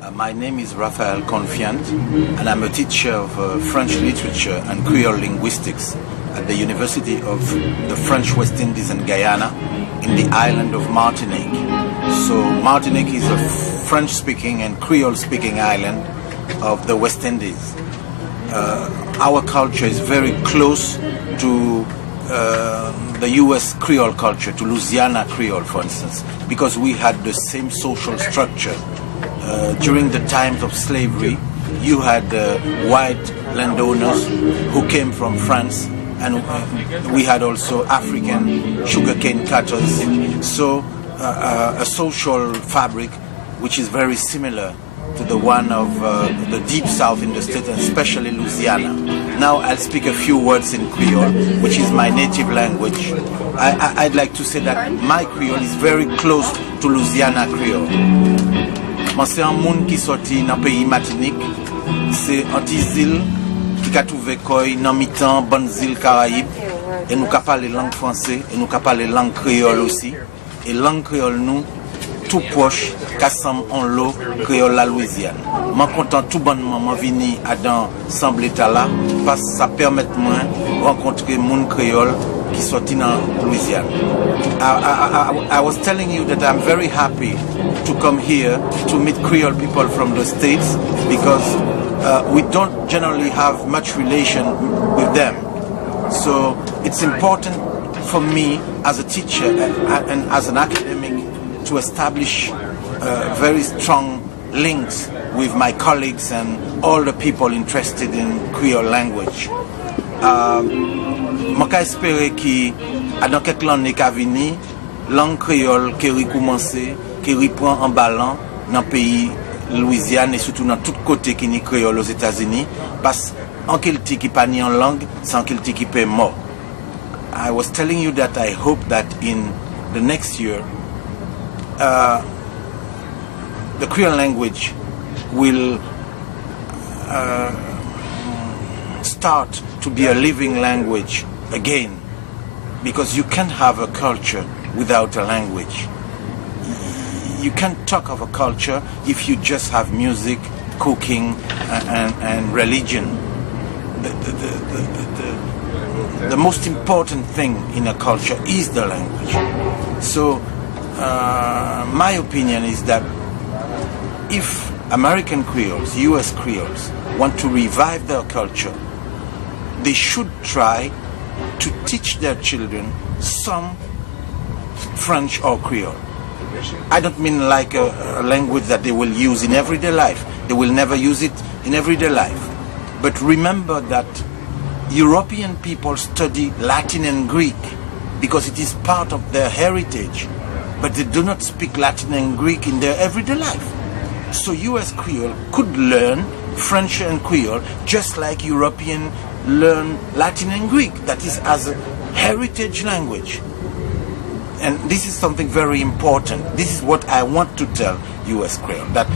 My name is Raphaël Confiant, and I'm a teacher of French literature and Creole linguistics at the University of the French West Indies and Guyana in the island of Martinique. So Martinique is a French-speaking and Creole-speaking island of the West Indies. Our culture is very close to the US Creole culture, to Louisiana Creole, for instance, because we had the same social structure. During the times of slavery, you had white landowners who came from France, and we had also African sugarcane cutters. So a social fabric which is very similar to the one of the deep south in the state, and especially Louisiana. Now I'll speak a few words in Creole, which is my native language. I'd like to say that my Creole is very close to Louisiana Creole. Moi, c'est un monde qui sorti dans le pays Martinique. C'est un petit île qui a trouvé quoi dans mi-temps, bonnes îles Caraïbes. Et nous avons parlé langue française et nous avons parlé langue créole aussi. Et langue créole, nous, tout proche, qu'assemble en l'eau, créole la Louisiane. Je suis content tout bonnement de venir dans cet état-là parce que ça permet moi de rencontrer des gens créoles qui sont dans Louisiane. I was telling you that I'm very happy to come here to meet Creole people from the States because we don't generally have much relation with them. So it's important for me as a teacher and as an academic to establish very strong links with my colleagues and all the people interested in Creole language. Je espère que dans quelques années qui viennent, langue créole qui recommence, qui reprend en ballon dans le pays Louisiane et surtout dans tout côté qui est créole aux États-Unis, parce qu'en quelque qui pas ni en langue, c'est en quelque qui peut mort. I was telling you that I hope that in the next year, the Creole language will start to be a living language again, because you can't have a culture without a language. You can't talk of a culture if you just have music, cooking, and religion. The most important thing in a culture is the language. So my opinion is that if American Creoles, US Creoles, want to revive their culture, they should try to teach their children some French or Creole. I don't mean like a language that they will use in everyday life. They will never use it in everyday life. But remember that European people study Latin and Greek because it is part of their heritage, but they do not speak Latin and Greek in their everyday life. So US Creole could learn French and Creole just like European learn Latin and Greek, that is as a heritage language. And this is something very important. This is what I want to tell US Creole, that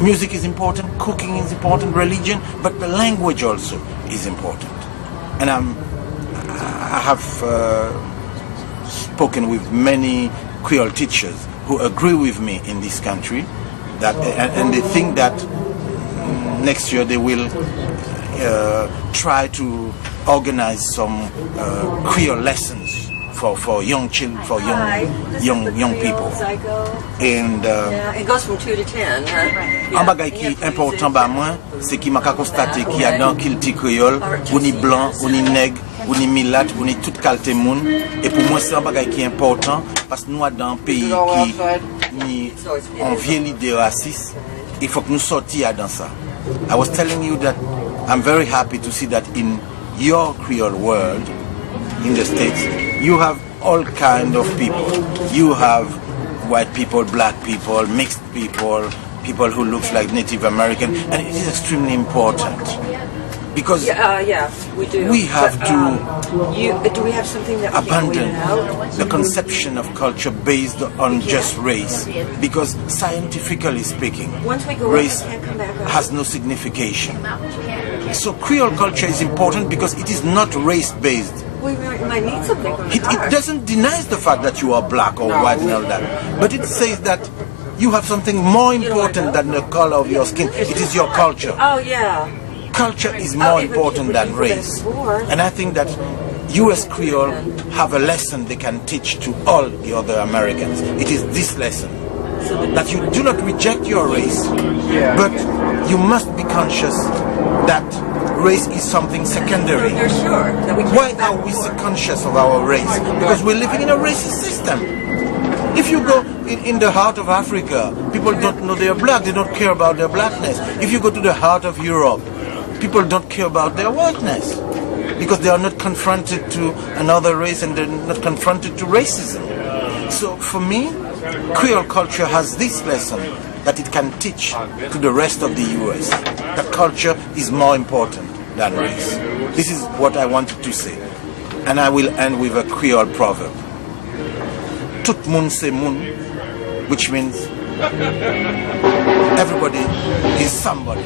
music is important, cooking is important, religion, but the language also is important. And I have spoken with many Creole teachers who agree with me in this country, that and they think that next year they will try to organize some Creole lessons for young children, for young people. And it goes from 2 to 10. Un bagay qui est important ba moi, c'est qu'il m'a constaté qu'il y a dans Creolité créole, ou ni blanc, ou ni nègre, ou ni milat, ou ni toute qualité moun. Et pour moi c'est un bagay qui est important parce que nous dans un pays qui on vient l'idée raciste, il faut que nous sortions dans ça. I was telling you that I'm very happy to see that in your Creole world, in the States, you have all kind of people. You have white people, black people, mixed people, people who look like Native American, and it is extremely important because we do. We have do we have something that abandon the conception of culture based on just race, because scientifically speaking, race has no signification. So Creole culture is important because it is not race-based. We might need something from It doesn't deny the fact that you are black or white and all that, but it says that you have something more important than the color of your skin. It is your culture. Oh, yeah. Culture is more even important than people that race. before. And I think that US Creole have a lesson they can teach to all the other Americans. It is this lesson, that you do not reject your race, but you must be conscious that race is something secondary. You're sure that we can't Why go back are we and so forth? conscious of our race? Because we're living in a racist system. If you go in the heart of Africa, people don't know they're black, they don't care about their blackness. If you go to the heart of Europe, people don't care about their whiteness, because they are not confronted to another race and they're not confronted to racism. So for me, Creole culture has this lesson that it can teach to the rest of the US, that culture is more important than race. This is what I wanted to say. And I will end with a Creole proverb. Tout moun se moun, which means everybody is somebody.